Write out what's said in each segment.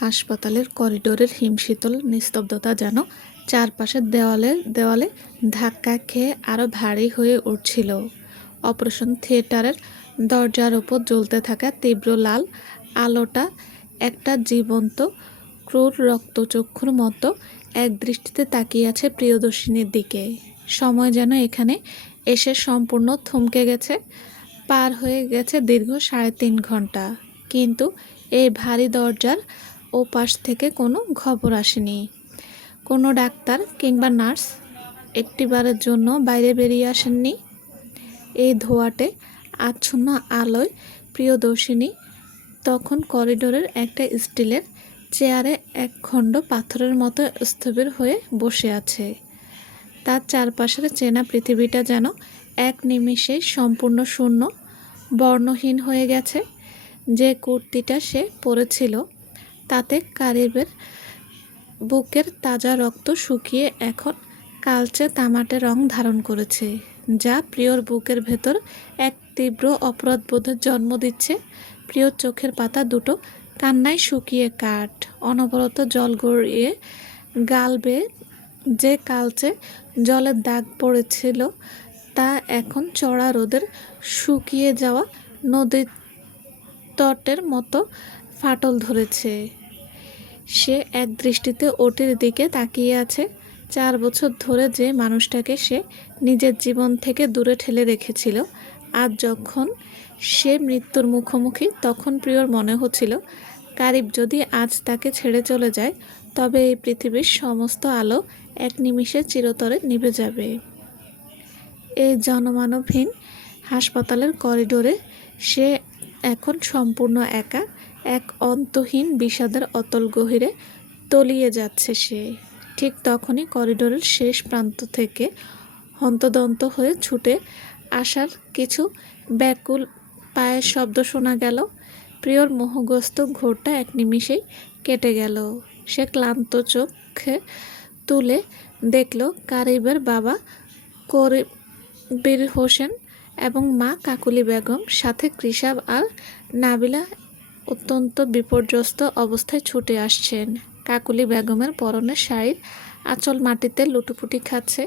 হাসপাতালের করিডোরের হিমশীতল নিস্তব্ধতা যেন চারপাশের দেওয়ালে ধাক্কা খেয়ে আরও ভারী হয়ে উঠছিল। অপারেশন থিয়েটারের দরজার ওপর জ্বলতে থাকা তীব্র লাল আলোটা একটা জীবন্ত ক্রূর রক্তচক্ষুর মতো একদৃষ্টিতে তাকিয়ে আছে প্রিয়দর্শিনীর দিকে। সময় যেন এখানে এসে সম্পূর্ণ থমকে গেছে। পার হয়ে গেছে দীর্ঘ 3.5 ঘন্টা, কিন্তু এই ভারী দরজার ওপাশ থেকে কোনো খবর আসেনি। কোনো ডাক্তার কিংবা নার্স একটিবারের জন্য বাইরে বেরিয়ে আসেননি। এই ধোঁয়াটে আচ্ছন্ন আলোয় প্রিয়দর্শিনী তখন করিডোরের একটা স্টিলের চেয়ারে এক খণ্ড পাথরের মতো স্থবির হয়ে বসে আছে। তার চারপাশের চেনা পৃথিবীটা যেন এক নিমিষেই সম্পূর্ণ শূন্য, বর্ণহীন হয়ে গেছে। যে কুর্তিটা সে পরেছিল তাতে কারিবের বুকের তাজা রক্ত শুকিয়ে এখন কালচে তামাটে রং ধারণ করেছে, যা প্রিয়র বুকের ভেতর এক তীব্র অপরাধবোধের জন্ম দিচ্ছে। প্রিয়র চোখের পাতা দুটো কান্নায় শুকিয়ে কাঠ, অনবরত জল গড়িয়ে গাল বেয়ে যে কালচে জলের দাগ পড়েছিল তা এখন চড়া রোদের শুকিয়ে যাওয়া নদীর তটের মতো ফাটল ধরেছে। সে এক দৃষ্টিতে ওটির দিকে তাকিয়ে আছে। 4 বছর ধরে যে মানুষটাকে সে নিজের জীবন থেকে দূরে ঠেলে রেখেছিল, আজ যখন সে মৃত্যুর মুখোমুখি, তখন প্রিয়র মনে হচ্ছিল কারিব যদি আজ তাকে ছেড়ে চলে যায়, তবে এই পৃথিবীর সমস্ত আলো এক নিমিষে চিরতরে নিভে যাবে। এই জনমানবহীন হাসপাতালের করিডোরে সে এখন সম্পূর্ণ একা, এক অন্তহীন বিষাদের অতল গহীরে তলিয়ে যাচ্ছে সে। ঠিক তখনই করিডোরের শেষ প্রান্ত থেকে হন্তদন্ত হয়ে ছুটে আসার কিছু ব্যাকুল পায়ের শব্দ শোনা গেল। প্রিয়র মোহগ্রস্ত ঘোরটা এক নিমিষেই কেটে গেল। সে ক্লান্ত চোখে তুলে দেখল কারিবের বাবা কবির হোসেন এবং মা কাকুলি বেগম, সাথে কৃষাব আর নাবিলা অত্যন্ত বিপর্যস্ত অবস্থায় ছুটে আসছেন। কাকুলি বেগমের পরনের শাড়ির আঁচল মাটিতে লুটোপুটি খাচ্ছে,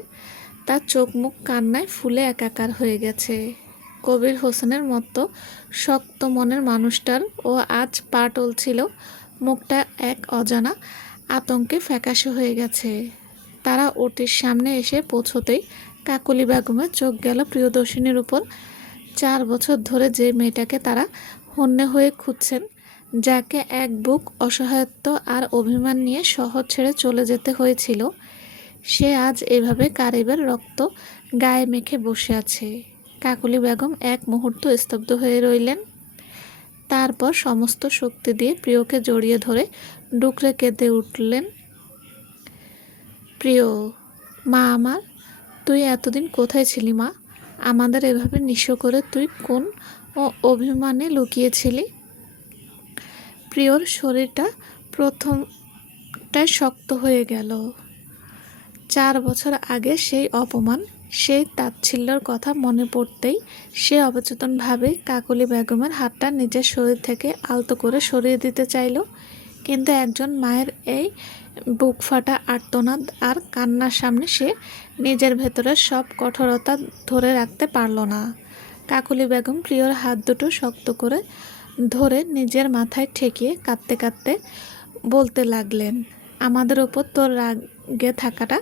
তার চোখ মুখ কান্নায় ফুলে একাকার হয়ে গেছে। কবির হোসেনের মতো শক্ত মনের মানুষটার ও আজ পা টলছিল, মুখটা এক অজানা আতঙ্কে ফ্যাকাশে হয়ে গেছে। তারা ওটির সামনে এসে পৌঁছতেই কাকুলি বেগমের চোখ গেল প্রিয়দর্শিনীর উপর। 4 বছর ধরে যে মেয়েটাকে তারা হন্যে হয়ে খুঁজছেন, যাকে এক বুক অসহায়ত্ব আর অভিমান নিয়ে শহর ছেড়ে চলে যেতে হয়েছিল, সে আজ এভাবে কারিবের রক্ত গায়ে মেখে বসে আছে। কাকুলি বেগম এক মুহূর্ত স্তব্ধ হয়ে রইলেন। তারপর সমস্ত শক্তি দিয়ে প্রিয়কে জড়িয়ে ধরে ডুকরে কেঁদে উঠলেন। প্রিয় মা আমার, তুই এতদিন কোথায় ছিলি মা? আমাদের এভাবে নিঃস্ব করে তুই কোন অভিমানে লুকিয়েছিলি? প্রিয়র শরীরটা প্রথমটায় শক্ত হয়ে গেল। 4 বছর আগে সেই অপমান, সেই তাচ্ছিল্যর কথা মনে পড়তেই সে অবচেতনভাবে কাকুলি বেগমের হাতটা নিজের শরীর থেকে আলতো করে সরিয়ে দিতে চাইল, কিন্তু একজন মায়ের এই বুক ফাটা আর্তনাদ আর কান্নার সামনে সে নিজের ভেতরের সব কঠোরতা ধরে রাখতে পারল না। কাকুলি বেগম প্রিয়র হাত দুটো শক্ত করে ধরে নিজের মাথায় ঠেকিয়ে কাঁদতে কাঁদতে বলতে লাগলেন, আমাদের ওপর তোর রাগে থাকাটা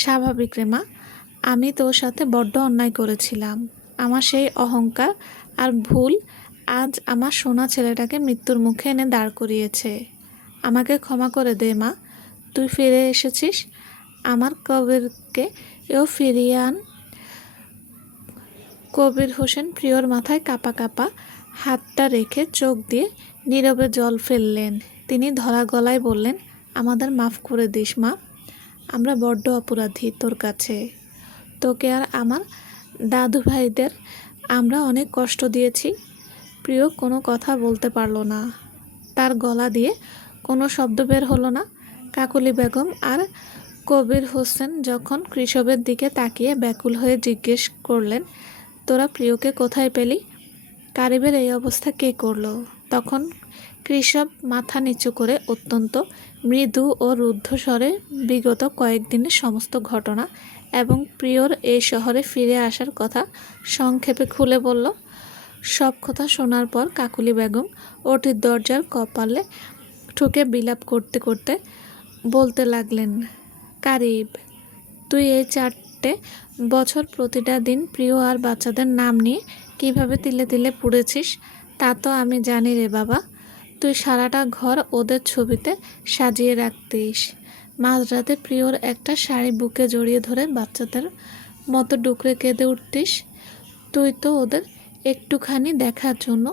স্বাভাবিক রে মা। আমি তোর সাথে বড্ড অন্যায় করেছিলাম। আমার সেই অহংকার আর ভুল আজ আমার সোনা ছেলেটাকে মৃত্যুর মুখে এনে দাঁড় করিয়েছে। আমাকে ক্ষমা করে দে মা। তুই ফিরে এসেছিস, আমার কবিরকে এও ফিরিয়ে আন। কবির হোসেন প্রিয়র মাথায় কাঁপা কাঁপা হাতটা রেখে চোখ দিয়ে নীরবে জল ফেললেন। তিনি ধরা গলায় বললেন, আমাদের মাফ করে দিস মা। আমরা বড্ড অপরাধী তোর কাছে। তোকে আর আমার দাদু ভাইদের আমরা অনেক কষ্ট দিয়েছি। প্রিয় কোনো কথা বলতে পারল না, তার গলা দিয়ে কোনো শব্দ বের হলো না। কাকুলি বেগম আর কবির হোসেন যখন কৃষবের দিকে তাকিয়ে ব্যাকুল হয়ে জিজ্ঞেস করলেন, তোরা প্রিয়কে কোথায় পেলি? কারিবের এই অবস্থা কে করলো? তখন কৃষক মাথা নিচু করে অত্যন্ত মৃদু ও রুদ্ধস্বরে বিগত কয়েকদিনের সমস্ত ঘটনা এবং প্রিয়র এই শহরে ফিরে আসার কথা সংক্ষেপে খুলে বলল। সব কথা শোনার পর কাকুলি বেগম ওটির দরজার কপালে ঠুকে বিলাপ করতে করতে বলতে লাগলেন, কারিব, তুই এই 4টে বছর প্রতিটা দিন প্রিয় আর বাচ্চাদের নাম নিয়ে কিভাবে তিলে তিলে পুড়েছিস তা তো আমি জানি রে বাবা। তুই সারাটা ঘর ওদের ছবিতে সাজিয়ে রাখতিস। মাঝরাতে প্রিয়র একটা শাড়ি বুকে জড়িয়ে ধরে বাচ্চাদের মতো ডুকরে কেঁদে উঠতিস। তুই তো ওদের একটুখানি দেখার জন্য,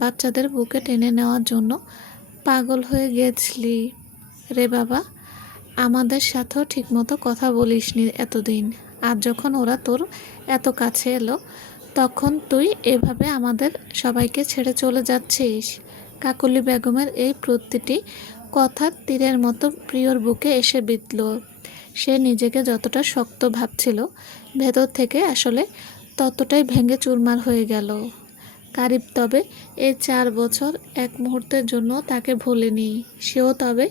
বাচ্চাদের বুকে টেনে নেওয়ার জন্য পাগল হয়ে গেছলি রে বাবা। আমাদের সাথেও ঠিকমতো কথা বলিসনি এতদিন। আর যখন ওরা তোর এত কাছে এলো তখন তুই এভাবে আমাদের সবাইকে ছেড়ে চলে যাচ্ছিস। কাকলি বেগমের এই প্রতিটি কথা তীরের মতো প্রিয়র বুকে এসে বিঁধল। সে নিজেকে যতটা শক্ত ভাবছিল ভেতর থেকে আসলে ততটাই ভেঙে চুরমার হয়ে গেল। কারিব তবে এই 4 বছর এক মুহূর্তের জন্য তাকে ভোলেনি। সেও তবে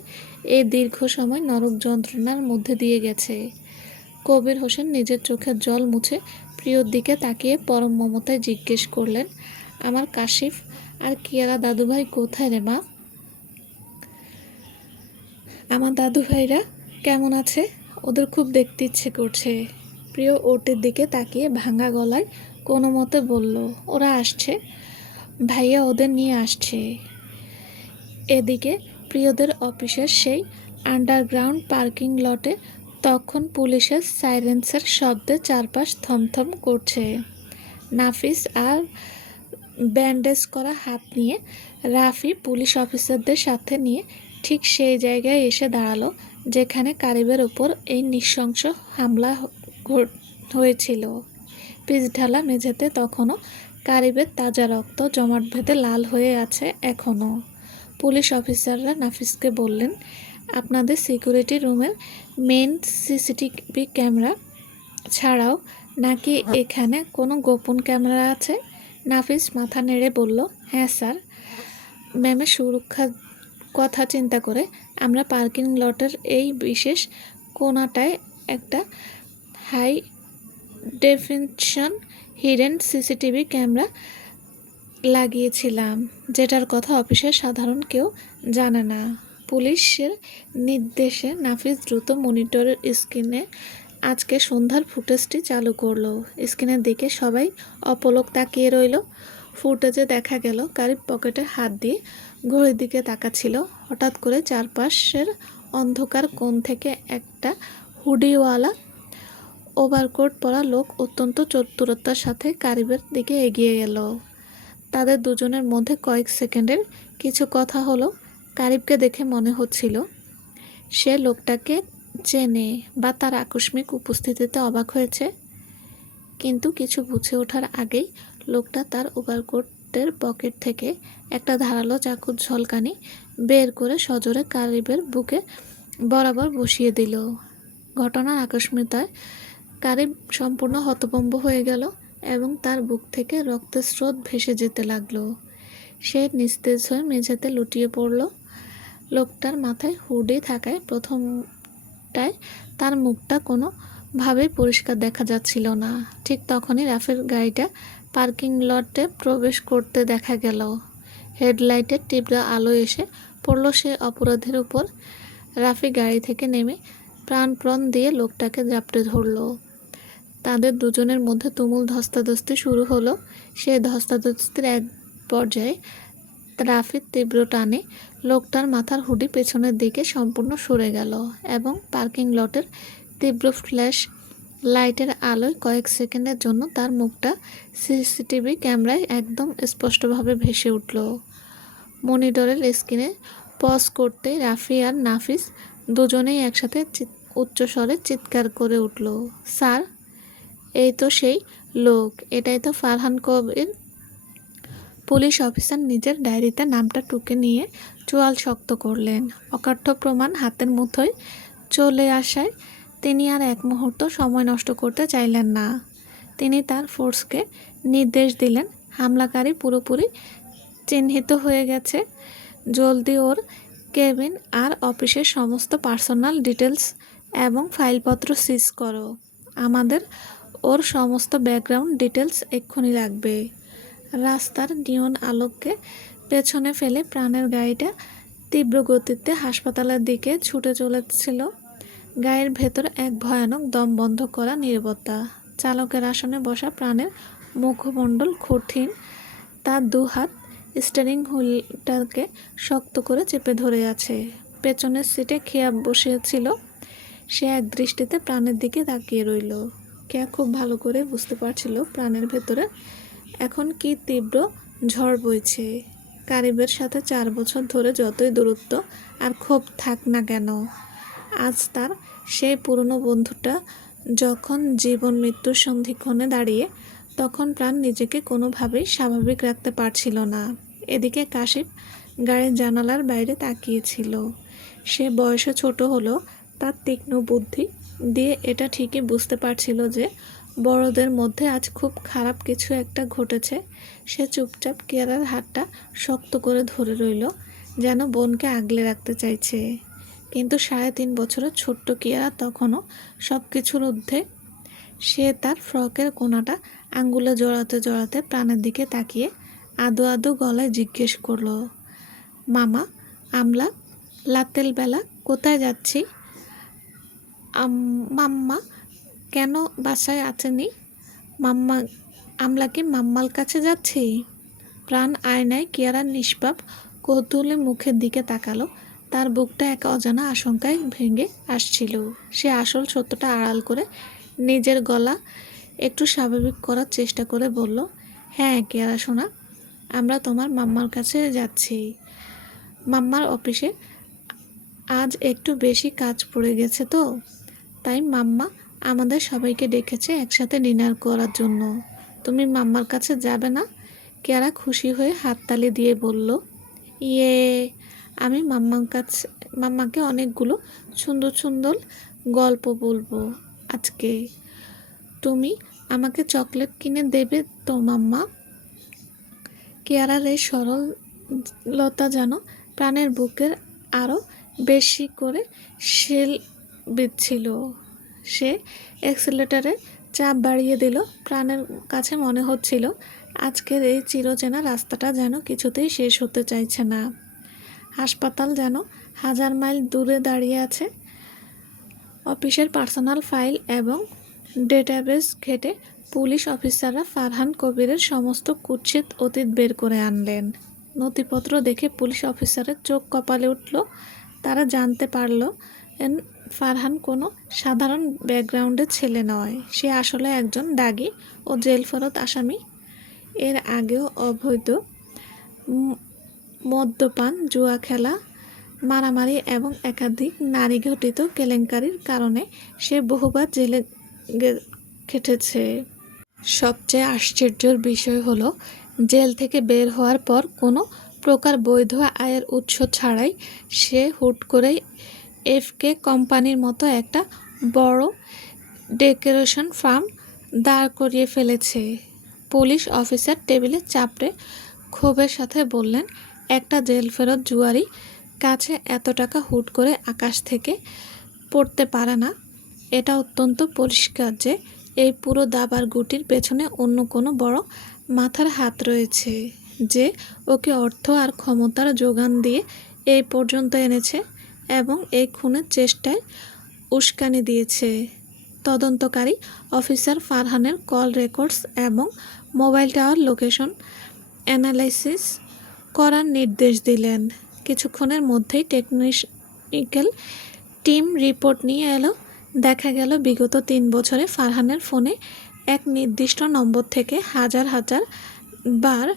এই দীর্ঘ সময় নরক যন্ত্রণার মধ্যে দিয়ে গেছে। কবির হোসেন নিজের চোখের জল মুছে প্রিয়র দিকে তাকিয়ে পরম মমতায় জিজ্ঞেস করলেন, আমার কাশিফ আর কিয়ারা দাদুভাই কোথায় রে মা? আমার দাদুভাইরা কেমন আছে? ওদের খুব দেখতে ইচ্ছে করছে। প্রিয় ওটির দিকে তাকিয়ে ভাঙা গলায় কোনো মতে বলল, ওরা আসছে, ভাইয়া ওদের নিয়ে আসছে। এদিকে প্রিয়দের অফিসের সেই আন্ডারগ্রাউন্ড পার্কিং লটে তখন পুলিশের সাইরেন্সের শব্দে চারপাশ থমথম করছে। নাফিস আর ব্যান্ডেজ করা হাত নিয়ে রাফি পুলিশ অফিসারদের সাথে নিয়ে ঠিক সেই জায়গায় এসে দাঁড়ালো যেখানে কারিবের ওপর এই নৃশংস হামলা হয়েছিল। পিচঢালা মেঝেতে তখনও কারিবের তাজা রক্ত জমাট বেঁধে লাল হয়ে আছে এখনও। পুলিশ অফিসাররা নাফিসকে বললেন, আপনাদের সিকিউরিটি রুমের মেন সিসিটিভি ক্যামেরা ছাড়াও নাকি এখানে কোনো গোপন ক্যামেরা আছে? নাফিস মাথা নেড়ে বলল, হ্যাঁ স্যার। ম্যামের সুরক্ষার কথা চিন্তা করে আমরা পার্কিং লটের এই বিশেষ কোণাটায় একটা high definition hidden CCTV camera লাগিয়েছিলাম, যেটার কথা অফিসের সাধারণ কেউ জানে না। পুলিশের নির্দেশে নাফিস দ্রুত মনিটরের স্ক্রিনে আজকে সন্ধ্যার ফুটেজটি চালু করলো। স্ক্রিনের দিকে সবাই অপলক তাকিয়ে রইল। ফুটেজে দেখা গেল কারিব পকেটে হাত দিয়ে ঘড়ির দিকে তাকাচ্ছিল। হঠাৎ করে চারপাশের অন্ধকার কোণ থেকে একটা হুডিওয়ালা ওভারকোট পরা লোক অত্যন্ত চতুরতার সাথে কারিবের দিকে এগিয়ে গেল। তাদের দুজনের মধ্যে কয়েক সেকেন্ডের কিছু কথা হলো। কারিবকে দেখে মনে হচ্ছিল সে লোকটাকে চেনে বা তার আকস্মিক উপস্থিতিতে অবাক হয়েছে, কিন্তু কিছু বুঝে ওঠার আগেই লোকটা তার ওভারকোটের পকেট থেকে একটা ধারালো চাকুর ঝলকানি বের করে সজোরে কারিবের বুকে বরাবর বসিয়ে দিল। ঘটনার আকস্মিকতায় কারিব সম্পূর্ণ হতভম্ব হয়ে গেল এবং তার বুক থেকে রক্তের স্রোত ভেসে যেতে লাগলো। সে নিস্তেজ হয়ে মেঝেতে লুটিয়ে পড়ল। লোকটার মাথায় হুডি থাকায় প্রথমটায় তার মুখটা কোনোভাবেই পরিষ্কার দেখা যাচ্ছিল না। ঠিক তখনই রাফির গাড়িটা পার্কিং লটে প্রবেশ করতে দেখা গেল। হেডলাইটের তীব্র আলো এসে পড়ল সে অপরাধীর উপর। রাফি গাড়ি থেকে নেমে প্রাণপণ দিয়ে লোকটাকে জাপটে ধরল। তাদের দুজনের মধ্যে তুমুল ধস্তাধস্তি শুরু হলো। সে ধস্তাধস্তির এক পর্যায়ে রাফির তীব্র টানে লোকটার মাথার হুডি পেছনের দিকে সম্পূর্ণ সরে গেল এবং পার্কিং লটের তীব্র ফ্ল্যাশ লাইটের আলোয় কয়েক সেকেন্ডের জন্য তার মুখটা সিসিটিভি ক্যামেরায় একদম স্পষ্টভাবে ভেসে উঠল। মনিটরের স্ক্রিনে পজ করতেই রাফি আর নাফিস দুজনেই একসাথে উচ্চস্বরে চিৎকার করে উঠল, স্যার, এই তো সেই লোক, এটাই তো ফারহান কবির। পুলিশ অফিসার নিজের ডায়েরিতে নামটা টুকে নিয়ে চোয়াল শক্ত করলেন। অকাঠ্য প্রমাণ হাতের মুঠোয় চলে আসায় তিনি আর এক মুহূর্ত সময় নষ্ট করতে চাইলেন না। তিনি তার ফোর্সকে নির্দেশ দিলেন, হামলাকারী পুরোপুরি চিহ্নিত হয়ে গেছে, জলদি ওর কেবিন আর অফিসের সমস্ত পার্সোনাল ডিটেলস এবং ফাইলপত্র সিজ করো। আমাদের ওর সমস্ত ব্যাকগ্রাউন্ড ডিটেলস এক্ষুনি লাগবে। রাস্তার নিয়ন আলোককে পেছনে ফেলে প্রাণের গাড়িটা তীব্র গতিতে হাসপাতালের দিকে ছুটে চলেছিল। গাড়ির ভেতর এক ভয়ানক দম বন্ধ করা নীরবতা। চালকের আসনে বসা প্রাণের মুখমণ্ডল কঠিন, তার দুহাত স্টিয়ারিং হুইলটাকে শক্ত করে চেপে ধরে আছে। পেছনের সিটে খেয়া বসেছিল। সে এক দৃষ্টিতে প্রাণের দিকে তাকিয়ে রইল। খেয়া খুব ভালো করে বুঝতে পারছিল প্রাণের ভেতরে এখন কি তীব্র ঝড় বইছে। কারিবের সাথে 4 বছর ধরে যতই দূরত্ব আর ক্ষোভ থাক না কেন, আজ তার সেই পুরনো বন্ধুটা যখন জীবন মৃত্যুর সন্ধিক্ষণে দাঁড়িয়ে, তখন প্রাণ নিজেকে কোনোভাবেই স্বাভাবিক রাখতে পারছিল না। এদিকে কাশিফ গাড়ির জানালার বাইরে তাকিয়েছিল। সে বয়সে ছোট হলেও তার তীক্ষ্ণ বুদ্ধি দিয়ে এটা ঠিকই বুঝতে পারছিল যে বড়দের মধ্যে আজ খুব খারাপ কিছু একটা ঘটেছে। সে চুপচাপ কিয়ারার হাতটা শক্ত করে ধরে রইল, যেন বোনকে আগলে রাখতে চাইছে। কিন্তু 3.5 বছরের ছোট্ট কিয়ারা তখনও সব কিছুর ঊর্ধ্বে। সে তার ফ্রকের কোনাটা আঙ্গুলে জড়াতে জড়াতে প্রাণের দিকে তাকিয়ে আদো আদো গলায় জিজ্ঞেস করল, মামা, আমলা লাতেল বেলা কোথায় যাচ্ছি? মাম্মা কেন বাসায় আছেনি? মাম্মা, আমলা কি মাম্মার কাছে যাচ্ছি? প্রাণ আয়নায় কিয়ারার নিষ্পাপ কৌতূহলী মুখের দিকে তাকালো। তার বুকটা এক অজানা আশঙ্কায় ভেঙে আসছিল। সে আসল সত্যটা আড়াল করে নিজের গলা একটু স্বাভাবিক করার চেষ্টা করে বলল, হ্যাঁ কিয়ারা সোনা, আমরা তোমার মাম্মার কাছে যাচ্ছি। মাম্মার অফিসে আজ একটু বেশি কাজ পড়ে গেছে তো, তাই মাম্মা আমাদের সবাইকে ডেকেছে একসাথে ডিনার করার জন্য। তুমি মাম্মার কাছে যাবে না? কিয়ারা খুশি হয়ে হাততালি দিয়ে বলল, ইয়ে, আমি মাম্মাকে অনেকগুলো সুন্দর সুন্দর গল্প বলবো আজকে। তুমি আমাকে চকলেট কিনে দেবে তো মাম্মা? কিয়ারার এই সরলতা যেন প্রাণের বুকের আরও বেশি করে শেল বিচ্ছিল। সে অ্যাক্সিলারেটরে চাপ বাড়িয়ে দিল। প্রাণের কাছে মনে হচ্ছিল আজকের এই চিরচেনা রাস্তাটা যেন কিছুতেই শেষ হতে চাইছে না। হাসপাতাল যেন 1000 মাইল দূরে দাঁড়িয়ে আছে। অফিসের পার্সোনাল ফাইল এবং ডেটাবেস ঘেটে পুলিশ অফিসাররা ফারহান কবিরের সমস্ত কুৎসিত অতীত বের করে আনলেন। নথিপত্র দেখে পুলিশ অফিসারের চোখ কপালে উঠল। তারা জানতে পারল ফারহান কোনো সাধারণ ব্যাকগ্রাউন্ডের ছেলে নয়। সে আসলে একজন দাগী ও জেলফেরত আসামি। এর আগেও অবৈধ মদ্যপান, জুয়া খেলা, মারামারি এবং একাধিক নারী ঘটিত কেলেঙ্কারির কারণে সে বহুবার জেলে খেটেছে। সবচেয়ে আশ্চর্যের বিষয় হলো, জেল থেকে বের হওয়ার পর কোনো প্রকার বৈধ আয়ের উৎস ছাড়াই সে হুট করেই এফকে কোম্পানির মতো একটা বড় ডেকোরেশন ফার্ম দাঁড় করিয়ে ফেলেছে। পুলিশ অফিসার টেবিলে চাপড়ে ক্ষোভের সাথে বললেন, একটা জেলফেরত জুয়ারি কাছে এত টাকা হুট করে আকাশ থেকে পড়তে পারে না। এটা অত্যন্ত পরিষ্কার যে এই পুরো দাবার গুটির পেছনে অন্য কোনো বড় মাথার হাত রয়েছে, যে ওকে অর্থ আর ক্ষমতার যোগান দিয়ে এই পর্যন্ত এনেছে এবং এই খুনের চেষ্টায় উস্কানি দিয়েছে। তদন্তকারী অফিসার ফারহানের কল রেকর্ডস এবং মোবাইল টাওয়ার লোকেশন অ্যানালাইসিস করার নির্দেশ দিলেন। কিছুক্ষণের মধ্যেই টেকনিক্যাল টিম রিপোর্ট নিয়ে এলো। দেখা গেল বিগত 3 বছরে ফারহানের ফোনে এক নির্দিষ্ট নম্বর থেকে হাজার হাজার বার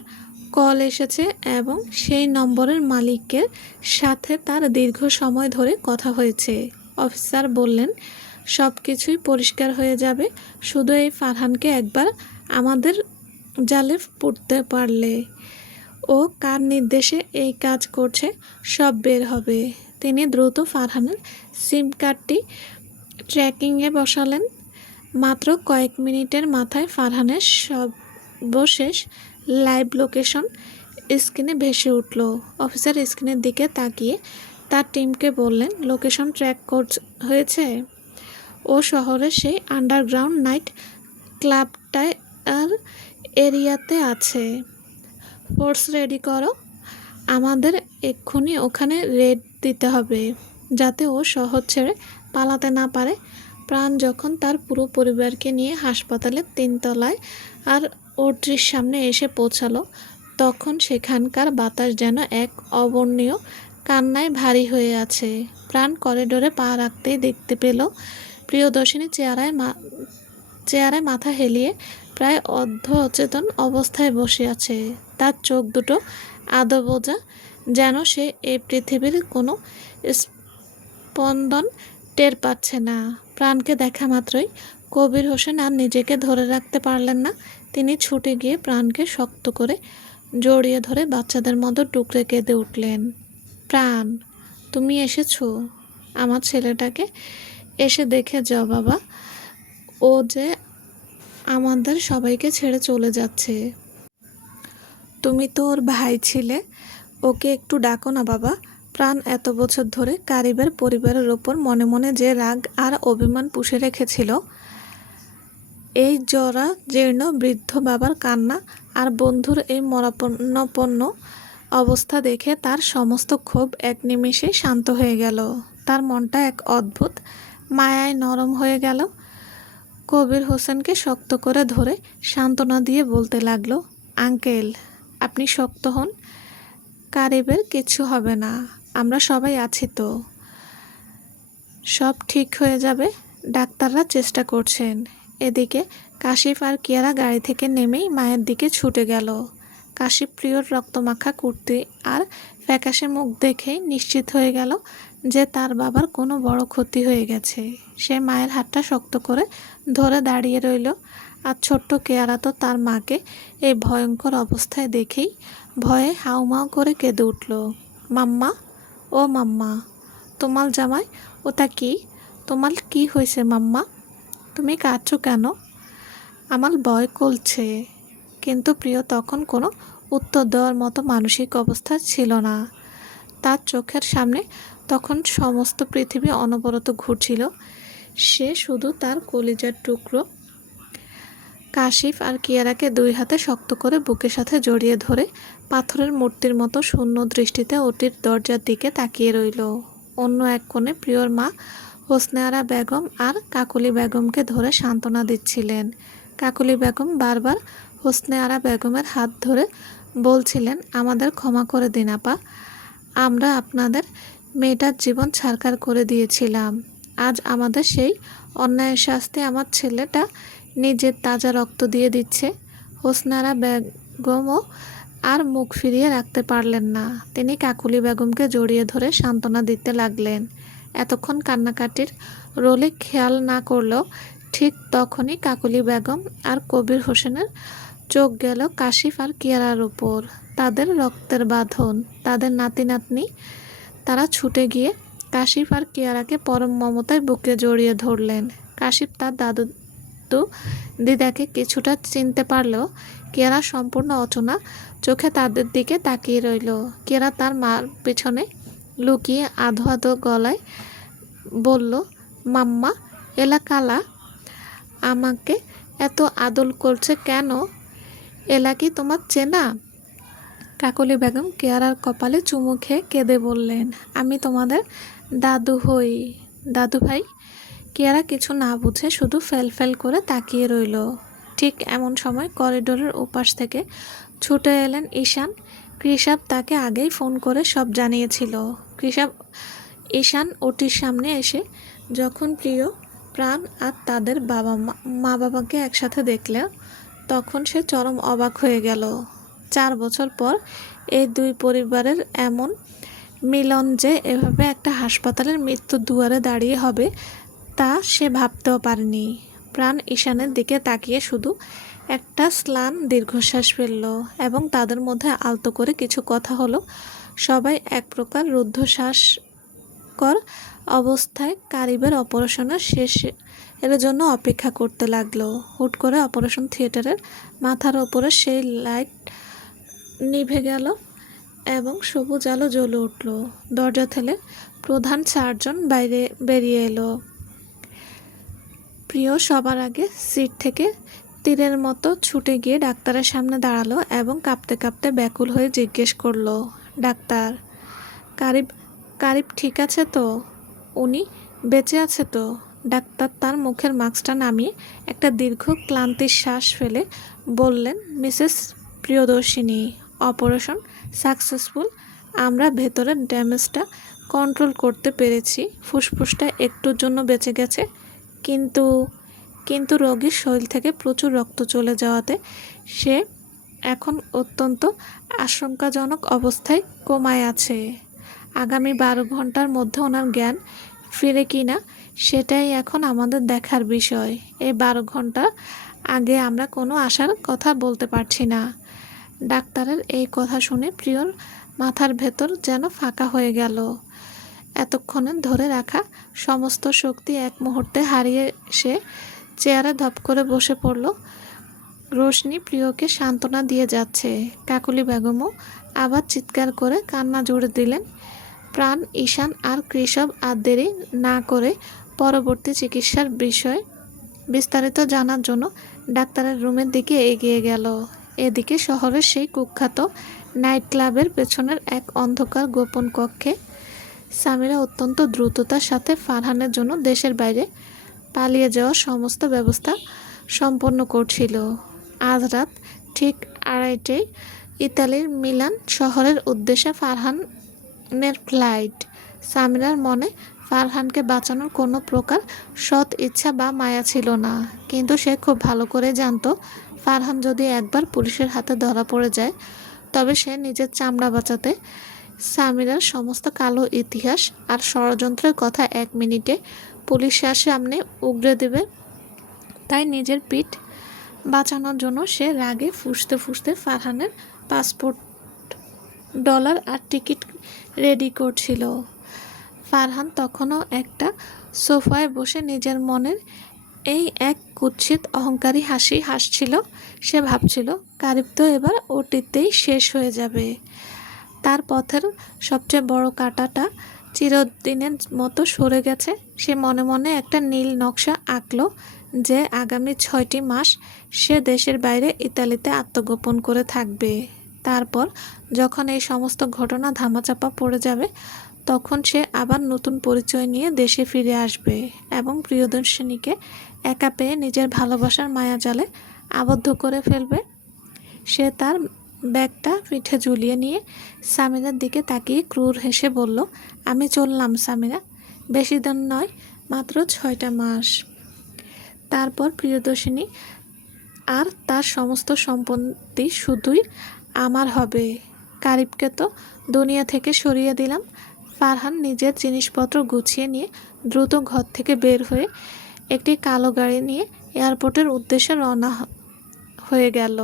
কল এসেছে এবং সেই নম্বরের মালিকের সাথে তার দীর্ঘ সময় ধরে কথা হয়েছে। অফিসার বললেন, সব কিছুই পরিষ্কার হয়ে যাবে, শুধু এই ফারহানকে একবার আমাদের জালে পুড়তে পারলে। ও কার নির্দেশে এই কাজ করছে সব বের হবে। তিনি দ্রুত ফারহানের সিম কার্ডটি ট্র্যাকিংয়ে বসালেন। মাত্র কয়েক মিনিটের মাথায় ফারহানের সর্বশেষ লাইভ লোকেশন স্ক্রিনে ভেসে উঠল। অফিসার স্ক্রিনের দিকে তাকিয়ে তার টিমকে বললেন, লোকেশন ট্র্যাক হয়েছে। ও শহরের সেই আন্ডারগ্রাউন্ড নাইট ক্লাবটায় আর এরিয়াতে আছে। ফোর্স রেডি করো। আমাদের এক্ষুনি ওখানে রেড দিতে হবে, যাতে ও শহর ছেড়ে পালাতে না পারে। প্রাণ যখন তার পুরো পরিবারকে নিয়ে হাসপাতালের 3 তলায় আর ওটির সামনে এসে পৌঁছালো, তখন সেখানকার বাতাস যেন এক অবর্ণীয় কান্নায় ভারী হয়ে আছে। প্রাণ করিডোরে পা রাখতেই দেখতে পেল প্রিয়দর্শিনী চেয়ারে মাথা হেলিয়ে প্রায় অর্ধ অচেতন অবস্থায় বসে আছে। তার চোখ দুটো আদো বোঝা, যেন সে এই পৃথিবীর কোনো স্পন্দন টের পাচ্ছে না। প্রাণকে দেখা মাত্রই কবির হোসেন আর নিজেকে ধরে রাখতে পারলেন না। তিনি ছুটে গিয়ে প্রাণকে শক্ত করে জড়িয়ে ধরে বাচ্চাদের মতো টুকরে কেঁদে উঠলেন। প্রাণ, তুমি এসেছো? আমার ছেলেটাকে এসে দেখে যাও বাবা, ও যে আমাদের সবাইকে ছেড়ে চলে যাচ্ছে। তুমি তো ওর ভাই ছিলে, ওকে একটু ডাকো না বাবা। প্রাণ এত বছর ধরে কারিবের পরিবারের ওপর মনে মনে যে রাগ আর অভিমান পুষে রেখেছিল, এই জরা জীর্ণ বৃদ্ধ বাবার কান্না আর বন্ধুর এই মরণাপন্ন অবস্থা দেখে তার সমস্ত ক্ষোভ এক নিমেষেই শান্ত হয়ে গেল। তার মনটা এক অদ্ভুত মায়ায় নরম হয়ে গেল। কবির হোসেনকে শক্ত করে ধরে সান্ত্বনা দিয়ে বলতে লাগলো, আঙ্কেল, আপনি শক্ত হন, কারিবের কিছু হবে না, আমরা সবাই আছি তো, সব ঠিক হয়ে যাবে, ডাক্তাররা চেষ্টা করছেন। এদিকে কাশিফ আর কিয়ারা গাড়ি থেকে নেমেই মায়ের দিকে ছুটে গেল। কাশিফ প্রিয়র রক্তমাখা কুর্তি আর ফ্যাকাশে মুখ দেখেই নিশ্চিত হয়ে গেল যে তার বাবার কোনো বড় ক্ষতি হয়ে গেছে। সে মায়ের হাতটা শক্ত করে ধরে দাঁড়িয়ে রইল। আর ছোট্ট কেয়ারা তো তার মাকে এই ভয়ঙ্কর অবস্থায় দেখেই ভয়ে হাউমাউ করে কেঁদে উঠল। মাম্মা, ও মাম্মা, তোমার জামাই, ওটা কি? তোমার কি হয়েছে মাম্মা? তুমি কাঁদছো কেন? আমার ভয় করছে। কিন্তু প্রিয় তখন কোনো উত্তর দেওয়ার মতো মানসিক অবস্থা ছিল না। তার চোখের সামনে তখন সমস্ত পৃথিবী অনবরত ঘুরছিল। সে শুধু তার কলিজার টুকরো কাশিফ আর কিয়ারাকে 2 হাতে শক্ত করে বুকের সাথে জড়িয়ে ধরে পাথরের মূর্তির মতো শূন্য দৃষ্টিতে ওটির দরজার দিকে তাকিয়ে রইল। অন্য এক কোণে প্রিয়র মা হোসনে আরা বেগম আর কাকলি বেগমকে ধরে সান্ত্বনা দিচ্ছিলেন। কাকলি বেগম বারবার হোসনে আরা বেগমের হাত ধরে বলছিলেন, আমাদের ক্ষমা করে দিন আপা, আমরা আপনাদের মেয়েটার জীবন ছারখার করে দিয়েছিলাম। আজ আমাদের সেই অন্যায়ের শাস্তি আমার ছেলেটা নিজের তাজা রক্ত দিয়ে দিচ্ছে। হোসনে আরা বেগমও আর মুখ ফিরিয়ে রাখতে পারলেন না। তিনি কাকলি বেগমকে জড়িয়ে ধরে সান্ত্বনা দিতে লাগলেন। এতক্ষণ কান্নাকাটির রোলে খেয়াল না করলেও ঠিক তখনই কাকলি বেগম আর কবির হোসেনের চোখ গেল কাশিফ আর কিয়ারার উপর। তাদের রক্তের বাঁধন, তাদের নাতি নাতনি। তারা ছুটে গিয়ে কাশিফ আর কিয়ারাকে পরম মমতায় বুকে জড়িয়ে ধরলেন। কাশিফ তার দাদু দিদাকে কিছুটা চিনতে পারলেও কিয়ারা সম্পূর্ণ অচেনা চোখে তাদের দিকে তাকিয়ে রইল। কিয়ারা তার মার পিছনে লুকিয়ে আধো আধো গলায় বলল, মাম্মা, এলা কালা, আমাকে এত আদল করছে কেন? এলা কি তোমার চেনা? কাকলি বেগম কিয়ারার কপালে চুমু খেয়ে কেঁদে বললেন, আমি তোমাদের দাদু হই, দাদু ভাই। কিয়ারা কিছু না বুঝে শুধু ফেল করে তাকিয়ে রইল। ঠিক এমন সময় করিডোরের ওপাশ থেকে ছুটে এলেন ঈশান। কৃষাব তাকে আগেই ফোন করে সব জানিয়েছিল। ঈশান ওটির সামনে এসে যখন প্রিয়, প্রাণ আর তাদের মা বাবাকে একসাথে দেখলে তখন সে চরম অবাক হয়ে গেল। 4 বছর পর এই 2 পরিবারের এমন মিলন যে এভাবে একটা হাসপাতালের মৃত্যুর দুয়ারে দাঁড়িয়ে হবে তা সে ভাবতেও পারেনি। প্রাণ ঈশানের দিকে তাকিয়ে শুধু একটা স্লান দীর্ঘশ্বাস ফেলল এবং তাদের মধ্যে আলতো করে কিছু কথা হলো। সবাই এক প্রকার রুদ্ধশ্বাসকর অবস্থায় কারিবের অপারেশনের শেষের জন্য অপেক্ষা করতে লাগলো। হুট করে অপারেশন থিয়েটারের মাথার ওপরে সেই লাইট নিভে গেল। এবং সবুজ আলো জ্বলে উঠল। দরজা ঠেলে প্রধান সার্জন বাইরে বেরিয়ে এলো। প্রিয় সবার আগে সিট থেকে তীরের মতো ছুটে গিয়ে ডাক্তারের সামনে দাঁড়ালো এবং কাঁপতে কাঁপতে ব্যাকুল হয়ে জিজ্ঞেস করলো, ডাক্তার, কারিব কারিব ঠিক আছে তো? উনি বেঁচে আছে তো? ডাক্তার তার মুখের মাস্কটা নামিয়ে একটা দীর্ঘ ক্লান্তির শ্বাস ফেলে বললেন, মিসেস প্রিয়দর্শিনী, অপারেশন সাকসেসফুল। আমরা ভেতরের ড্যামেজটা কন্ট্রোল করতে পেরেছি। ফুসফুসটা একটুর জন্য বেঁচে গেছে, কিন্তু কিন্তু রোগীর শরীর থেকে প্রচুর রক্ত চলে যাওয়াতে সে এখন অত্যন্ত আশঙ্কাজনক অবস্থায় কোমায় আছে। আগামী 12 ঘন্টার মধ্যে ওনার জ্ঞান ফিরে কিনা সেটাই এখন আমাদের দেখার বিষয়। এই 12 ঘন্টা আগে আমরা কোনো আশার কথা বলতে পারছি না। ডাক্তারের এই কথা শুনে প্রিয়র মাথার ভেতর যেন ফাঁকা হয়ে গেল। এতক্ষণে ধরে রাখা সমস্ত শক্তি এক মুহূর্তে হারিয়ে সে চেয়ারে ধপ করে বসে পড়ল। রোশনি প্রিয়কে সান্ত্বনা দিয়ে যাচ্ছে। কাকলি বেগমও আবার চিৎকার করে কান্না জুড়ে দিলেন। প্রাণ ঈশান আর কৃষব আর দেরি না করে পরবর্তী চিকিৎসার বিষয় বিস্তারিত জানার জন্য ডাক্তারের রুমের দিকে এগিয়ে গেল। এদিকে শহরের সেই কুখ্যাত নাইট ক্লাবের পেছনের এক অন্ধকার গোপন কক্ষে সামিরা অত্যন্ত দ্রুততার সাথে ফারহানের জন্য দেশের বাইরে পালিয়ে যাওয়ার সমস্ত ব্যবস্থা সম্পন্ন করছিল। আজ রাত ঠিক 2:30টায় ইতালির মিলান শহরের উদ্দেশ্যে ফারহানের ফ্লাইট। সামিরার মনে ফারহানকে বাঁচানোর কোনো প্রকার সৎ ইচ্ছা বা মায়া ছিল না, কিন্তু সে খুব ভালো করে জানতো ফারহান যদি একবার পুলিশের হাতে ধরা পড়ে যায় তবে সে নিজের চামড়া বাঁচাতে সামিরার সমস্ত কালো ইতিহাস আর ষড়যন্ত্রের কথা 1 মিনিটে পুলিশের সামনে উগরে দেবে। তাই নিজের পিঠ বাঁচানোর জন্য সে রাগে ফুঁসতে ফুঁসতে ফারহানের পাসপোর্ট, ডলার আর টিকিট রেডি করছিল। ফারহান তখনও একটা সোফায় বসে নিজের মনের এই এক কুৎসিত অহংকারী হাসি হাসছিল। সে ভাবছিল, কারিব তো এবার ওটিতেই শেষ হয়ে যাবে। তার পথের সবচেয়ে বড় কাঁটাটা চিরদিনের মতো সরে গেছে। সে মনে মনে একটা নীল নকশা আঁকল যে আগামী 6টি মাস সে দেশের বাইরে ইতালিতে আত্মগোপন করে থাকবে। তারপর যখন এই সমস্ত ঘটনা ধামাচাপা পড়ে যাবে তখন সে আবার নতুন পরিচয় নিয়ে দেশে ফিরে আসবে এবং প্রিয়দর্শিনীকে একা পেয়ে নিজের ভালোবাসার মায়াজালে আবদ্ধ করে ফেলবে। সে তার ব্যাগটা পিঠে ঝুলিয়ে নিয়ে সামিরার দিকে তাকিয়ে ক্রূর হেসে বলল, আমি চললাম সামিরা, বেশি দিন নয়, মাত্র 6টা মাস। তারপর প্রিয়দর্শিনী আর তার সমস্ত সম্পত্তি শুধুই আমার হবে। কারিবকে তো দুনিয়া থেকে সরিয়ে দিলাম। ফারহান নিজের জিনিসপত্র গুছিয়ে নিয়ে দ্রুত ঘর থেকে বের হয়ে একটি কালো গাড়ি নিয়ে এয়ারপোর্টের উদ্দেশ্যে রওনা হয়ে গেল।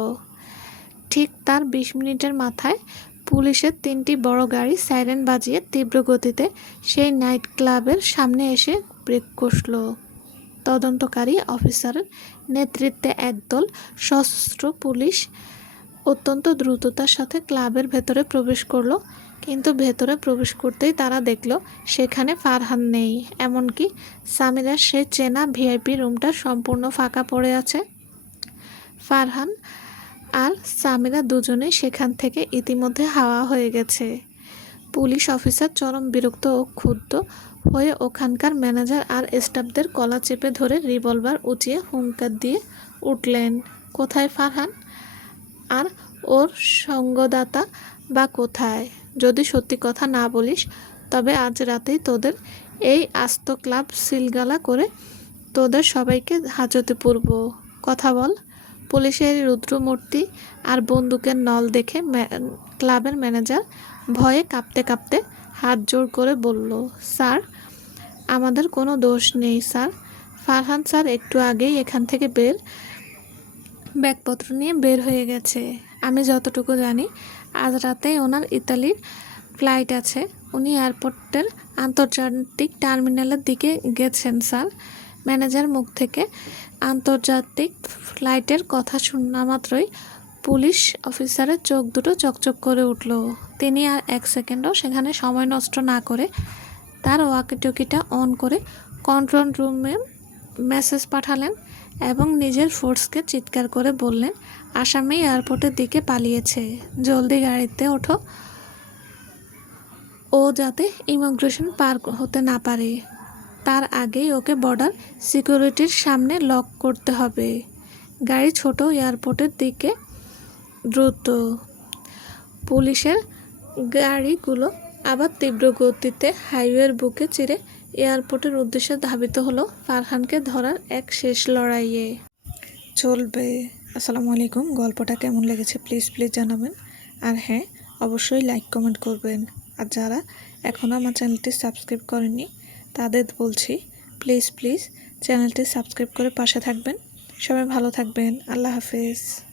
ঠিক তার 20 মিনিটের মাথায় পুলিশের 3টি বড় গাড়ি সাইরেন বাজিয়ে তীব্র গতিতে সেই নাইট ক্লাবের সামনে এসে ব্রেক কষল। তদন্তকারী অফিসারের নেতৃত্বে একদল সশস্ত্র পুলিশ অত্যন্ত দ্রুততার সাথে ক্লাবের ভেতরে প্রবেশ করলো। কিন্তু ভেতরে প্রবেশ করতেই তারা দেখল সেখানে ফারহান নেই। এমনকি সামিরার সে চেনা ভিআইপি রুমটা সম্পূর্ণ ফাঁকা পড়ে আছে। ফারহান আর সামিরা দুজনেই সেখান থেকে ইতিমধ্যে হাওয়া হয়ে গেছে। পুলিশ অফিসার চরম বিরক্ত ও ক্ষুব্ধ হয়ে ওখানকার ম্যানেজার আর স্টাফদের গলা চেপে ধরে রিভলভার উঁচিয়ে হুঙ্কার দিয়ে উঠলেন, কোথায় ফারহান? আর ওর সঙ্গদাতা বা কোথায়? যদি সত্যি কথা না বলিস তবে আজ রাতেই তোদের এই আস্ত ক্লাব সিলগালা করে তোদের সবাইকে হাজতে পুরব। কথা বল। পুলিশের রুদ্রমূর্তি আর বন্দুকের নল দেখে ক্লাবের ম্যানেজার ভয়ে কাঁপতে কাঁপতে হাত জোড় করে বলল, স্যার, আমাদের কোনো দোষ নেই স্যার। ফারহান স্যার একটু আগেই এখান থেকে ব্যাগপত্র নিয়ে বের হয়ে গেছে। আমি যতটুকু জানি আজ রাতেই ওনার ইতালির ফ্লাইট আছে। উনি এয়ারপোর্টের আন্তর্জাতিক টার্মিনালের দিকে গেছেন স্যার। ম্যানেজার মুখ থেকে আন্তর্জাতিক ফ্লাইটের কথা শোনা মাত্রই পুলিশ অফিসারের চোখ দুটো চকচক করে উঠল। তিনি আর এক সেকেন্ডও সেখানে সময় নষ্ট না করে তার ওয়াকিটকিটা অন করে কন্ট্রোল রুমে মেসেজ পাঠালেন এবং নিজের ফোর্সকে চিৎকার করে বললেন, আসামি এয়ারপোর্টের দিকে পালিয়েছে, জলদি গাড়িতে ওঠো, ও যাতে ইমিগ্রেশন পার হতে না পারে, তার আগেই ওকে বর্ডার সিকিউরিটির সামনে লক করতে হবে। গাড়ি ছোট এয়ারপোর্টের দিকে দ্রুত। পুলিশের গাড়িগুলো আবার তীব্র গতিতে হাইওয়ের বুকে চিরে এয়ারপোর্টের উদ্দেশ্যে ধাবিত হলো ফারহানকে ধরার এক শেষ লড়াইয়ে। চলবে। আসসালামু আলাইকুম। গল্পটা কেমন লেগেছে প্লিজ জানাবেন। আর হ্যাঁ, অবশ্যই লাইক কমেন্ট করবেন। আর যারা এখনও আমার চ্যানেলটি সাবস্ক্রাইব করেননি তাদের বলছি প্লিজ চ্যানেলটি সাবস্ক্রাইব করে পাশে থাকবেন। সবাই ভালো থাকবেন। আল্লাহ হাফেজ।